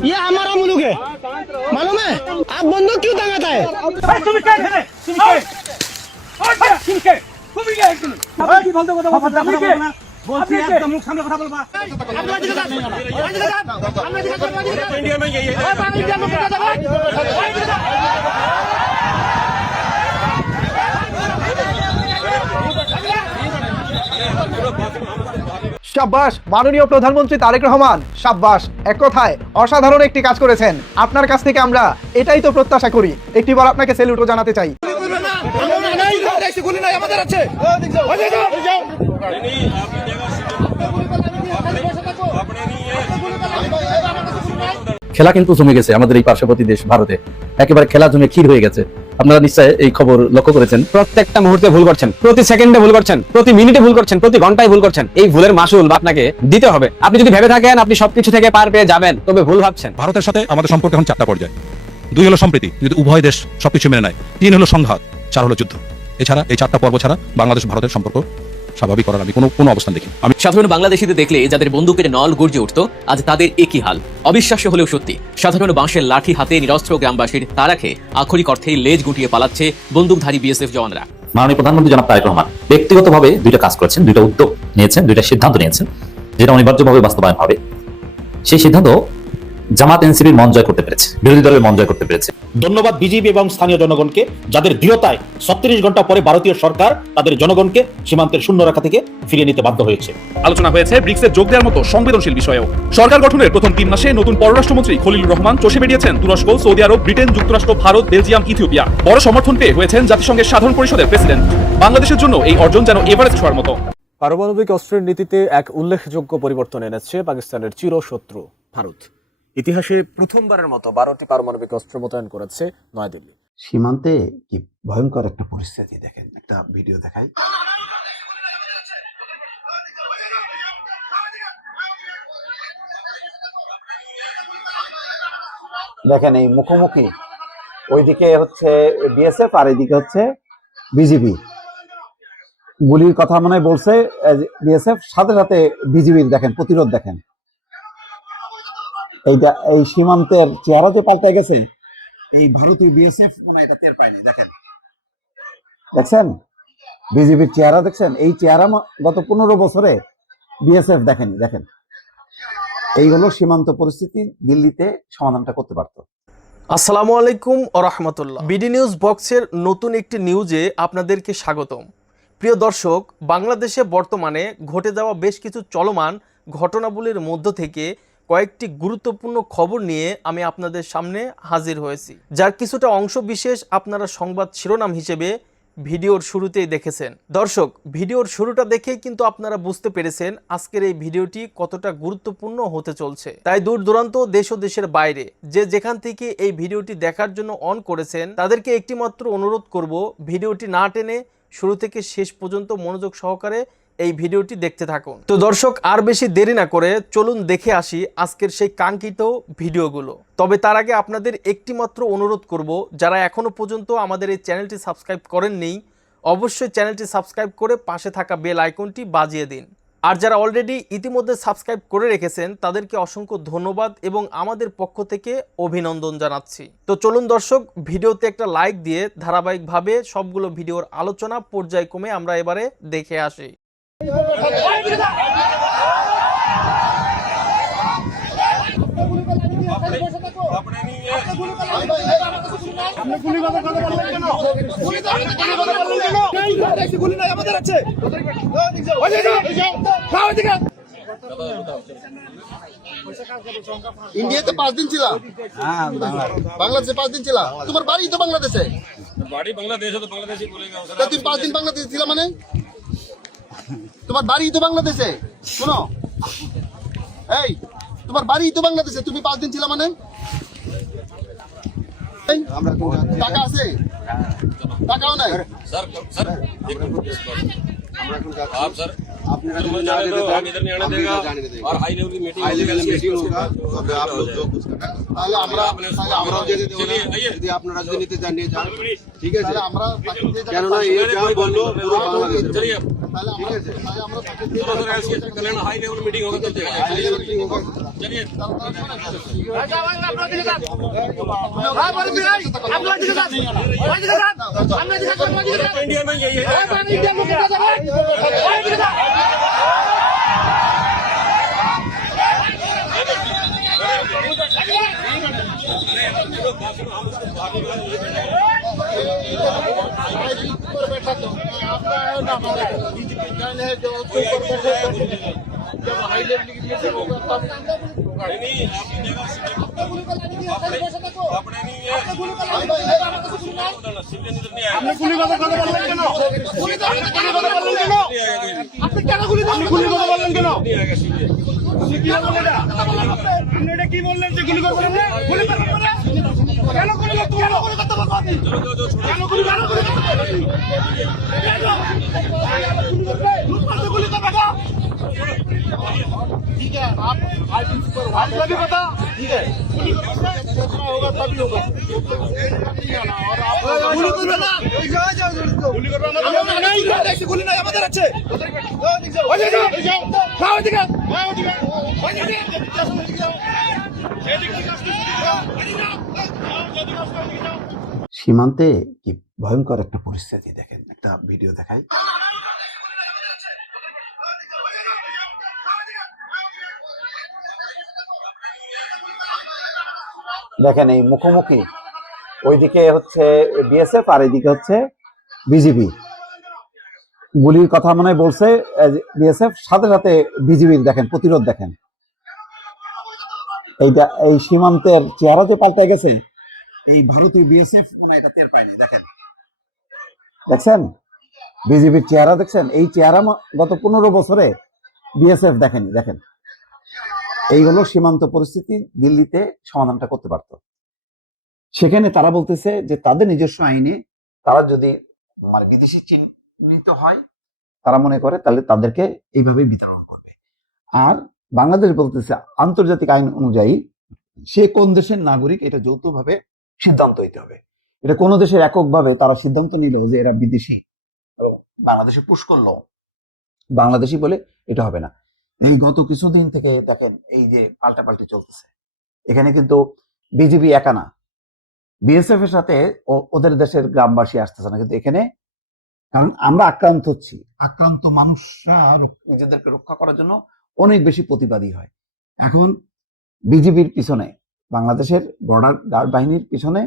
ये हमारा मुल्क है, मालूम है? आप बंदूक क्यों दांगाता है? বলছি একদম মুখ সামনে কথা বলবা। ইন্ডিয়া में यही है। শাবাশ মাননীয় প্রধানমন্ত্রী তারেক রহমান, শাবাশ, এক কথায় অসাধারণ একটি কাজ করেছেন। আপনার কাছ থেকে আমরা এটাই তো প্রত্যাশা করি। একটিবার আপনাকে স্যালুটও জানাতে চাই। খেলা কিন্তু জমে গেছে আমাদের এই পার্শ্ববর্তী দেশ ভারতে, একেবারে খেলা জমে ক্ষীর হয়ে গেছে। আপনারা নিশ্চয়ই এই খবর লক্ষ্য করেছেন। প্রত্যেকটা মুহূর্তে ভুল করছেন, প্রতি সেকেন্ডে ভুল করছেন, প্রতি মিনিটে ভুল করছেন, প্রতি ঘন্টায় ভুল করছেন। এই ভুলের মাসুল আপনাকে দিতে হবে। আপনি যদি ভেবে থাকেন আপনি সবকিছু থেকে পার পেয়ে যাবেন, তবে ভুল ভাবছেন। ভারতের সাথে আমাদের সম্পর্ক এখন 4টা পর্যায়ে। 2 হলো সম্প্রীতি, যদি উভয় দেশ সবকিছু মেনে নেয়। 3 হলো সংঘাত, 4 হলো যুদ্ধ। এছাড়া এই 4টা পর্ব ছাড়া বাংলাদেশ ভারতের সম্পর্ক স্বাভাবিক করার আমি কোনো অবস্থান দেখি। আমি সাধারণ বাংলাদেশিদের দেখলে যাদের বন্দুকের নল গর্জে উঠত, আজ তাদের একই হাল। অবিশ্বাস্য হলেও সত্যি, সাধারণ বাঁশের লাঠি হাতে নিরস্ত্র গ্রামবাসীর তারাকে আক্ষরিক অর্থেই লেজ গুটিয়ে পালাচ্ছে বন্দুকধারী বিএসএফ জওয়ানরা। মাননীয় প্রধানমন্ত্রী জনাব তারেক রহমান ব্যক্তিগতভাবে 2টা কাজ করেছেন, 2টা উদ্যোগ নিয়েছেন, 2টা সিদ্ধান্ত নিয়েছেন, যেটা অনিবার্যভাবে বাস্তবায়ন হবে। সেই সিদ্ধান্ত জামাত এনসিপির মন জয় করতে পেরেছে, বিরোধী দলের মন জয় করতে পেরেছে। ধন্যবাদ বিজেপি এবং স্থানীয় জনগণকে, যাদের দৃঢ়তায় 36 ঘন্টা পরে ভারতীয় সরকার তাদের জনগণকে সীমান্তের শূন্য রেখা থেকে ফিরিয়ে নিতে বাধ্য হয়েছে। আলোচনা হয়েছে ব্রিক্সে যোগ দেওয়ার মতো সংবেদনশীল বিষয়েও। সরকার গঠনের প্রথম 3 মাসে নতুন পররাষ্ট্রমন্ত্রী খলিলুর রহমান চষে বেরিয়েছেন তুরস্ক, সৌদি আরব, ব্রিটেন, যুক্তরাষ্ট্র, ভারত, বেলজিয়াম, ইথিওপিয়া। বড় সমর্থন পেয়ে হয়েছেন জাতিসংঘের সাধারণ পরিষদের প্রেসিডেন্ট। বাংলাদেশের জন্য এই অর্জন যেন এভারেস্ট ছোঁয়ার মতো। পারমাণবিক অস্ত্রের নীতিতে এক উল্লেখযোগ্য পরিবর্তন এনেছে পাকিস্তানের চিরশত্রু ভারত। ইতিহাসে প্রথমবারের মতো 12টি পারমাণবিক অস্ত্র মোতায়েন করেছে নয়াদিল্লি। সীমান্তে কি ভয়ঙ্কর একটা পরিস্থিতি, দেখেন একটা ভিডিও দেখায়। দেখেন এই মুখোমুখি, ওইদিকে হচ্ছে বিএসএফ আর এইদিকে হচ্ছে বিজিবি। গুলির কথা মনে হয় বলছে বিএসএফ, সাথে সাথে বিজিবির দেখেন প্রতিরোধ। দেখেন এইটা, এই সীমান্তের চেহারা যে পাল্টে গেছে, এই ভারতীয় বিএসএফ মানে এটা টের পায়নি। দেখেন, দেখছেন বিজিবির চেহারা, দেখছেন এই চেহারা গত 15 বছরে বিএসএফ দেখেনি। দেখেন এই হলো সীমান্ত পরিস্থিতি, দিল্লিতে সমাধানটা করতে পারতো। আসসালামু আলাইকুম ওয়া রাহমাতুল্লাহ। বিডি নিউজ বক্সের নতুন একটি নিউজে আপনাদেরকে স্বাগতম। প্রিয় দর্শক, বাংলাদেশে বর্তমানে ঘটে যাওয়া বেশ কিছু চলমান ঘটনাবলীর মধ্য থেকে কয়েকটি গুরুত্বপূর্ণ খবর নিয়ে আমি আপনাদের সামনে হাজির হয়েছি, যার কিছুটা অংশ বিশেষ আপনারা সংবাদ শিরোনাম হিসেবে ভিডিওর শুরুতেই দেখেছেন। দর্শক, ভিডিওর শুরুটা দেখেই কিন্তু আপনারা বুঝতে পেরেছেন আজকের এই ভিডিওটি কতটা গুরুত্বপূর্ণ হতে চলছে। তাই দূর দূরান্ত দেশ ও দেশের বাইরে যে যেখান থেকে এই ভিডিওটি দেখার জন্য অন করেছেন, তাদেরকে একটিমাত্র অনুরোধ করব, ভিডিওটি না টেনে শুরু থেকে শেষ পর্যন্ত মনোযোগ সহকারে এই ভিডিওটি দেখতে থাকুন। তো দর্শক, আর বেশি দেরি না করে চলুন দেখে আসি আজকের সেই কাঙ্ক্ষিত ভিডিওগুলো। তবে তার আগে আপনাদের একটি মাত্র অনুরোধ করব, যারা এখনো পর্যন্ত আমাদের এই চ্যানেলটি সাবস্ক্রাইব করেননি, অবশ্যই চ্যানেলটি সাবস্ক্রাইব করে পাশে থাকা বেল আইকনটি বাজিয়ে দিন। আর যারা অলরেডি ইতিমধ্যে সাবস্ক্রাইব করে রেখেছেন তাদেরকে অসংখ্য ধন্যবাদ এবং আমাদের পক্ষ থেকে অভিনন্দন জানাচ্ছি। তো চলুন দর্শক, ভিডিওতে একটা লাইক দিয়ে ধারাবাহিকভাবে সবগুলো ভিডিওর আলোচনা পর্যায়ক্রমে আমরা এবারে দেখে আসি। ইন্ডিয়াতে 5 দিন ছিল, বাংলাদেশে 5 দিন ছিল। তোমার বাড়ি তো বাংলাদেশে, বাড়ি বাংলাদেশে, তো বাংলাদেশি বলেগা। তুমি 5 দিন বাংলাদেশে ছিল মানে? তোমার বাড়ি তো বাংলাদেশে। শোনো, এই তোমার বাড়ি তো বাংলাদেশে, তুমি 5 দিন ছিল মানে? টাকা আছে? টাকাও নাই। सर सर आप सर आपने हम इधर नहीं आने देगा और हाई लेवल की मीटिंग होगा, तो आप लोग जो कुछ करना তাহলে আমরা যদি আপনারা যদি নিতে জানিয়ে যান, ঠিক আছে? তাহলে আমরা কেন না এই যা বললো পুরো বাংলাদেশ চলিए, তাহলে ঠিক আছে, তাহলে আমরা চলো सर ऐसे कल्याण हाई लेवल मीटिंग होगा, तब সীমান্তে কি ভয়ঙ্কর একটা পরিস্থিতি, দেখেন একটা ভিডিও দেখাই। দেখেন এই মুখোমুখি, ওইদিকে হচ্ছে বিএসএফ আর এইদিকে হচ্ছে বিজিবি। গুলির কথা মনে হয় বলছে বিএসএফ, সাথে সাথে বিজিবির দেখেন প্রতিরোধ। দেখেন এইটা, এই সীমান্তের চেহারা যে পাল্টে গেছে, এই ভারতীয় বিএসএফ মনে হয় এটা টের পায়নি। দেখেন, দেখছেন বিজিবির চেহারা, দেখছেন এই চেহারা গত 15 বছরে বিএসএফ দেখেনি। দেখেন এই হলো সীমান্ত পরিস্থিতি। দিল্লিতে সমাধানটা করতে পারতো। সেখানে তারা বলতেছে যে তাদের নিজস্ব আইনে তারা যদি মানে বিদেশি চিহ্নিত হয়, তারা মনে করে তাহলে তাদেরকে এইভাবে বিতরণ করবে। আর বাংলাদেশ বলতেছে আন্তর্জাতিক আইন অনুযায়ী সে কোন দেশের নাগরিক এটা যৌথভাবে সিদ্ধান্ত হইতে হবে। এটা কোন দেশের এককভাবে তারা সিদ্ধান্ত নিল যে এরা বিদেশি এবং বাংলাদেশে পুশ করলো বাংলাদেশি বলে, এটা হবে না। এই গত কিছুদিন থেকে দেখেন এই যে পাল্টাপাল্টি চলতেছে। এখানে কিন্তু বিজিবি একা না, বিএসএফ এর সাথে ওদের দেশের গ্রামবাসী আসতেছে না কিন্তু এখানে, কারণ আমরা আক্রান্ত হচ্ছি। আক্রান্ত মানুষরা নিজেদেরকে রক্ষা করার জন্য অনেক বেশি প্রতিবাদী হয়। এখন বিজিবির পিছনে, বাংলাদেশের বর্ডার গার্ড বাহিনীর পিছনে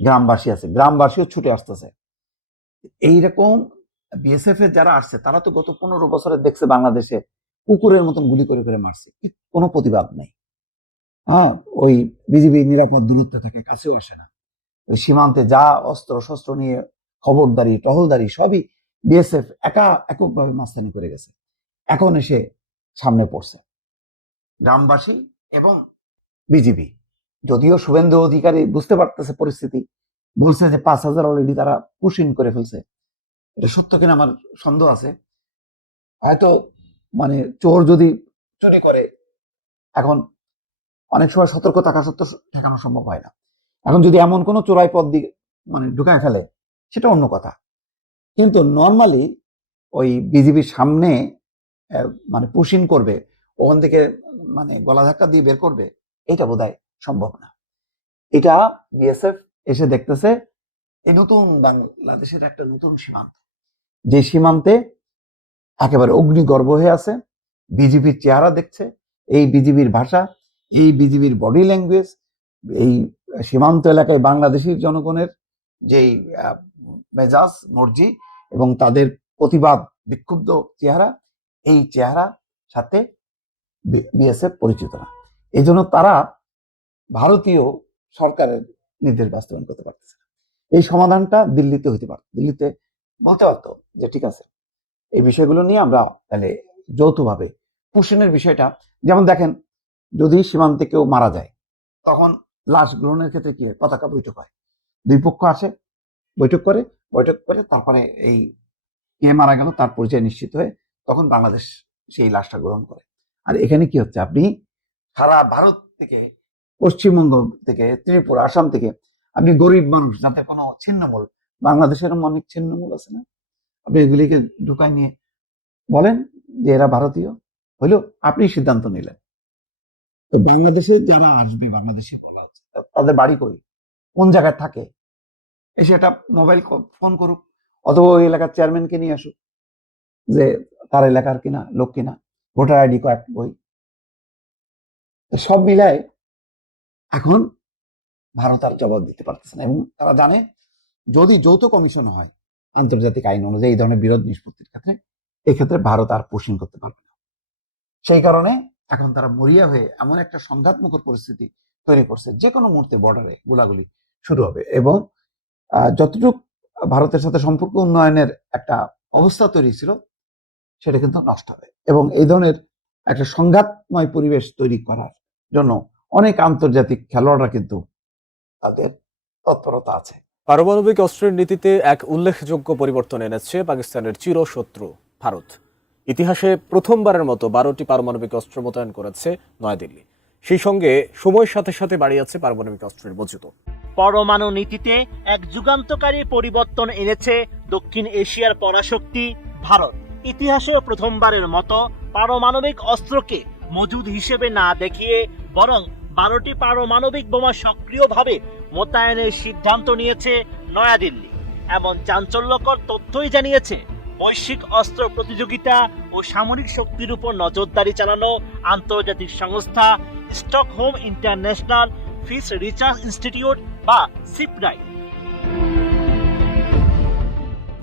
গ্রামবাসী আছে, গ্রামবাসীও ছুটে আসতেছে। এইরকম বিএসএফ এর যারা আসছে তারা তো গত 15 বছরে দেখছে বাংলাদেশে কুকুরের মতন গুলি করে করে মারছে, কোনো প্রতিবাদ নেই। হ্যাঁ, ওই বিজিবি নিরাপদ দূরত্বে থাকে, কাছেও আসে না। ওই সীমান্তে যা অস্ত্র শস্ত্র নিয়ে খবরদারি টহলদারি সবই বিএসএফ এককভাবে মাস্তানি করে গেছে। এখন এসে সামনে পড়ছে গ্রামবাসী এবং বিজিবি। যদিও শুভেন্দু অধিকারী বুঝতে পারতেছে পরিস্থিতি, বলছে যে 5000 অলরেডি তারা পুশিং করে ফেলছে। এটা সত্য কিনা আমার সন্দেহ আছে। হয়তো মানে চোর যদি চুরি করে, এখন অনেক সময় সতর্ক থাকা সত্ত্বেও ঠেকানো সম্ভব হয় না। এখন যদি এমন কোনো চোরাই পথ দিয়ে মানে ঢুকায় ফেলে সেটা অন্য কথা, কিন্তু নর্মালি ওই বিজিবির সামনে মানে পুশিং করবে, ওখান থেকে মানে গলা ধাক্কা দিয়ে বের করবে, এটা বোধহয় সম্ভব না। এটা বিএসএফ এসে দেখতেছে এই নতুন বাংলাদেশের একটা নতুন সীমান্ত, যে সীমান্তে একেবারে অগ্নিগর্ভ হয়ে আছে। বিজিবির চেহারা দেখছে, এই বিজিবির ভাষা, এই বিজিবির বডি ল্যাঙ্গুয়েজ, এই সীমান্ত এলাকায় বাংলাদেশি জনগণের যেই মেজাজ মর্জি এবং তাদের প্রতিবাদ বিক্ষুব্ধ চেহারা, এই চেহারা সাথে বিএসএফ পরিচিত না। এই জন্য তারা ভারতীয় সরকারের নির্দেশ বাস্তবায়ন করতে পারতেছে না। এই সমাধানটা দিল্লিতে হইতে পারত, দিল্লিতে বলতে পারতো যে ঠিক আছে এই বিষয়গুলো নিয়ে আমরা তাহলে যৌথভাবে পুষণের বিষয়টা, যেমন দেখেন যদি সীমান্তে কেউ মারা যায় তখন লাশ গ্রহণের ক্ষেত্রে কি হয়, পতাকা বৈঠক হয়, দুই পক্ষ আসে, বৈঠক করে তারপরে এই কে মারা গেল তার পরিচয় নিশ্চিত হয়ে তখন বাংলাদেশ সেই লাশটা গ্রহণ করে। আর এখানে কি হচ্ছে, আপনি সারা ভারত থেকে, পশ্চিমবঙ্গ থেকে, ত্রিপুরা, আসাম থেকে, আপনি গরিব মানুষ যাতে কোনো ছিন্নমূল, বাংলাদেশের অনেক ছিন্নমূল আছে না, আপনি এগুলিকে ঢুকায় নিয়ে বলেন যে এরা ভারতীয়, হইলো আপনি সিদ্ধান্ত নিলেন। তো বাংলাদেশে যারা আসবে, বাংলাদেশে বলা হচ্ছে তাদের বাড়ি কই, কোন জায়গায় থাকে, এসে একটা মোবাইল ফোন করুক, অথবা ওই এলাকার চেয়ারম্যানকে নিয়ে আসুক যে তার এলাকার কিনা লোক কিনা, ভোটার আইডি কার্ড বই। সব মিলায় এখন ভারত আর জবাব দিতে পারতেছে না, এবং তারা জানে যদি যৌথ কমিশন হয় আন্তর্জাতিক আইন অনুযায়ী এই ধরনের বিরোধ নিষ্পত্তির ক্ষেত্রে, এক্ষেত্রে ভারত আর পুশিং করতে পারবে না। সেই কারণে এখন তারা মরিয়া হয়ে এমন একটা সংঘাতমুখর পরিস্থিতি তৈরি করছে, যে কোনো মুহূর্তে বর্ডারে গোলাগুলি শুরু হবে, এবং যতটুকু ভারতের সাথে সম্পর্ক উন্নয়নের একটা অবস্থা তৈরি ছিল সেটা কিন্তু নষ্ট হবে। এবং এই ধরনের একটা সংঘাতময় পরিবেশ তৈরি করার জন্য অনেক আন্তর্জাতিক খেলোয়াড়রা কিন্তু তাদের তৎপরতা আছে। পারমাণবিক অস্ত্রের নীতিতে এক উল্লেখযোগ্য পরিবর্তন এনেছে পাকিস্তানের চিরশত্রু ভারত। ইতিহাসে প্রথমবারের মতো 12টি পারমাণবিক অস্ত্র মোতায়েন করেছে নয়াদিল্লি। সেই সঙ্গে সময়ের সাথে সাথে বাড়িয়েছে পারমাণবিক অস্ত্রের মজুতও। পরমাণু নীতিতে এক যুগান্তকারী পরিবর্তন এনেছে দক্ষিণ এশিয়ার পরাশক্তি ভারত। ইতিহাসে প্রথমবারের মতো পারমাণবিক অস্ত্রকে মজুদ হিসেবে না দেখিয়ে বরং 12টি পারমাণবিক বোমা সক্রিয়ভাবে মোতায়েনের সিদ্ধান্ত নিয়েছে নয়াদিল্লি। এমন চাঞ্চল্যকর তথ্যই জানিয়েছে বৈশ্বিক অস্ত্র প্রতিযোগিতা ও সামরিক শক্তির উপর নজরদারি চালানো আন্তর্জাতিক সংস্থা Stockholm international piece research institute বা সিপরাই।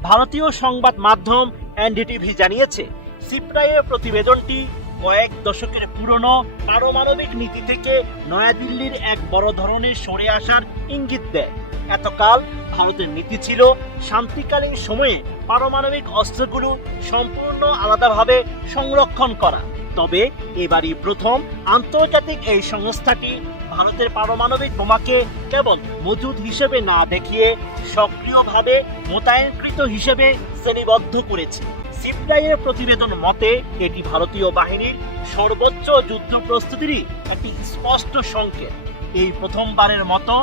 ভারতীয় সংবাদ মাধ্যম এনডিটিভি জানিয়েছে, সিপরাইয়ের প্রতিবেদনটি কয়েক দশকের পুরনো পারমাণবিক নীতি থেকে নয়াদিল্লির এক বড় ধরনের সরে আসার ইঙ্গিত দেয়। এতকাল ভারতের নীতি ছিল শান্তিকালীন সময়ে পারমাণবিক অস্ত্রগুলো সম্পূর্ণ আলাদাভাবে সংরক্ষণ করা। তবে এবারই প্রথম আন্তর্জাতিক এই সংস্থাটি ভারতের পারমাণবিক বোমাকে কেবল মজুদ হিসেবে না দেখিয়ে সক্রিয়ভাবে মোতায়েনকৃত হিসেবে শ্রেণীবদ্ধ করেছে। সিপরাইয়ের প্রতিবেদন মতে এটি ভারতীয় বাহিনীর সর্বোচ্চ যুদ্ধ প্রস্তুতিরই একটি স্পষ্ট সংকেত। এই প্রথমবারের মতো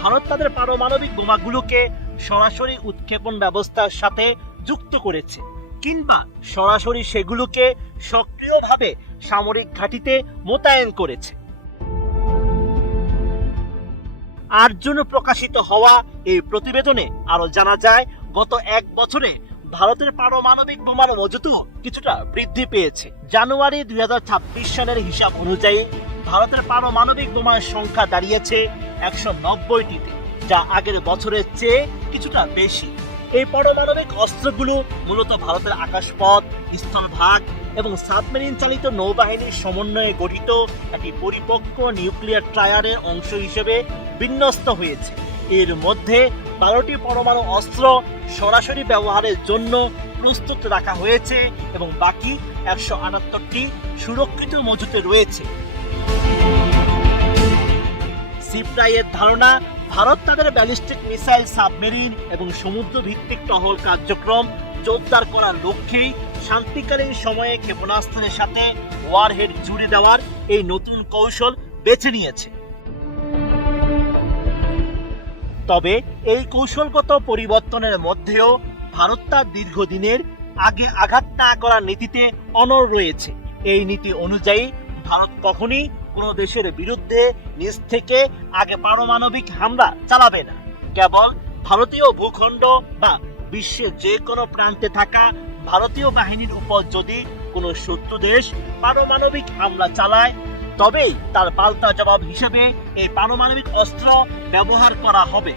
ভারত তাদের পারমাণবিক বোমাগুলোকে সরাসরি উৎক্ষেপণ ব্যবস্থার সাথে যুক্ত করেছে, কিংবা সরাসরি সেগুলোকে সক্রিয়ভাবে সামরিক ঘাঁটিতে মোতায়েন করেছে। আর জন্য প্রকাশিত হওয়া এই প্রতিবেদনে আরো জানা যায়, গত এক বছরে ভারতের পারমাণবিক বোমার মজুতও কিছুটা বৃদ্ধি পেয়েছে। জানুয়ারি 2026 সালের হিসাব অনুযায়ী ভারতের পারমাণবিক বোমার সংখ্যা দাঁড়িয়েছে 190টিতে, যা আগের বছরের চেয়ে কিছুটা বেশি। এই পারমাণবিক অস্ত্রগুলো মূলত ভারতের আকাশপথ, স্থলভাগ এবং সাবমেরিন চালিত নৌবাহিনীর সমন্বয়ে গঠিত একটি পরিপক্ক নিউক্লিয়ার ট্রায়ারের অংশ হিসেবে বিন্যস্ত হয়েছে। এর মধ্যে 12টি পরমাণু অস্ত্র সরাসরি ব্যবহারের জন্য প্রস্তুত রাখা হয়েছে এবং বাকি 178টি সুরক্ষিত মজুতে রয়েছে। সিপরাইয়ের ধারণা, ভারত তাদের ব্যালিস্টিক মিসাইল, সাবমেরিন এবং সমুদ্র ভিত্তিক টহল কার্যক্রম জোরদার করার লক্ষ্যেই শান্তিকালীন সময়ে ক্ষেপণাস্ত্রের সাথে ওয়ারহেড জুড়ে দেওয়ার এই নতুন কৌশল বেছে নিয়েছে। তবে এই কৌশলগত পরিবর্তনের মধ্যেও ভারত তার দীর্ঘদিনের আগে আঘাত না করার নীতিতে অনড় রয়েছে। এই নীতি অনুযায়ী ভারত কখনই কোনো দেশের বিরুদ্ধে নিজ থেকে আগে পারমাণবিক হামলা চালাবে না। কেবল ভারতীয় ভূখণ্ড বা বিশ্বের যে কোনো প্রান্তে থাকা ভারতীয় বাহিনীর উপর যদি কোনো শত্রু দেশ পারমাণবিক হামলা চালায়, তবেই তার পাল্টা জবাব হিসেবে এই পারমাণবিক অস্ত্র ব্যবহার করা হবে।